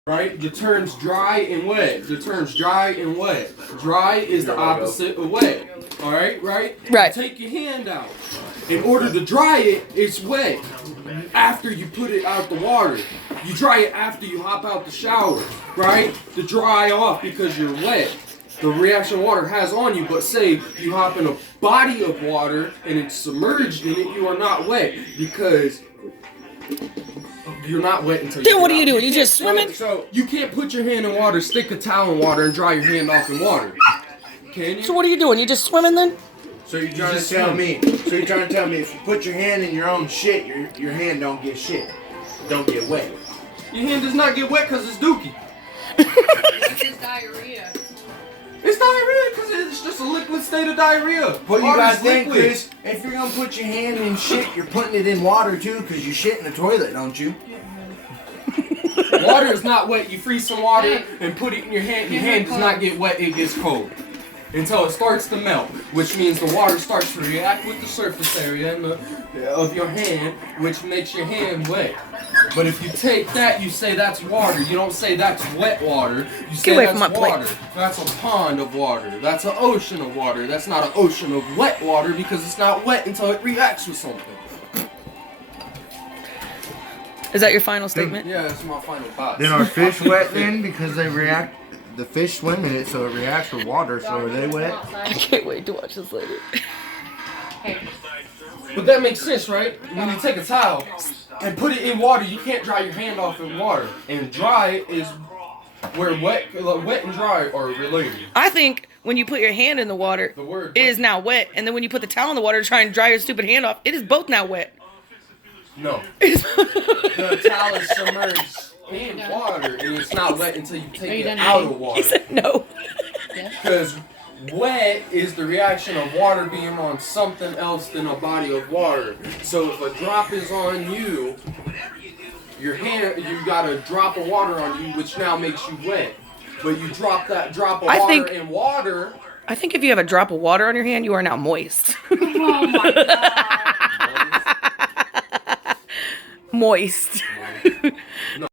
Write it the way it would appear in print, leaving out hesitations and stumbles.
right? It turns dry and wet. It turns dry and wet. Dry is the opposite of wet. All right, right? Right. Take your hand out. In order to dry it, it's wet. After you put it out the water, you dry it after you hop out the shower, right? To dry off because you're wet. The reaction water has on you, but say you hop in a body of water and it's submerged in it, you are not wet because you're not wet until you Then what get are you out. doing? You just swimming? So you can't put your hand in water, stick a towel in water, and dry your hand off in water. Can you? So what are you doing? You just swimming then? So you're trying to tell me? So you're trying to tell me if you put your hand in your own shit, your hand don't get shit, don't get wet. Your hand does not get wet because it's dookie. It's diarrhea. It's diarrhea because it's just a liquid state of diarrhea. But you Water's gotta think, liquid. Chris, if you're gonna put your hand in shit, you're putting it in water too, because you shit in the toilet, don't you? Water is not wet. You freeze some water and put it in your hand. Your hand does not get wet. It gets cold until it starts to melt, which means the water starts to react with the surface area of your hand, which makes your hand wet. But if you take that, you say that's water. You don't say that's wet water. You say away that's from my plate. water. That's a pond of water. That's an ocean of water. That's not an ocean of wet water because it's not wet until it reacts with something. Is that your final statement? Yeah, that's my final thought. Then are fish wet then because they react? The fish swim in it, so it reacts with water. So are they wet? I can't wait to watch this later. But that makes sense, right? When you take a towel and put it in water, you can't dry your hand off in water. And dry is where wet and dry are related. I think when you put your hand in the water, The word it is now wet. And then when you put the towel in the water to try and dry your stupid hand off, it is both now wet. No. The towel is submerged in water and it's not wet until you take it out of He water. said no. Because wet is the reaction of water being on something else than a body of water. So if a drop is on you, your hand, you got a drop of water on you, which now makes you wet. But you drop that drop of water in water. I think if you have a drop of water on your hand, you are now moist. Oh my god. Moist.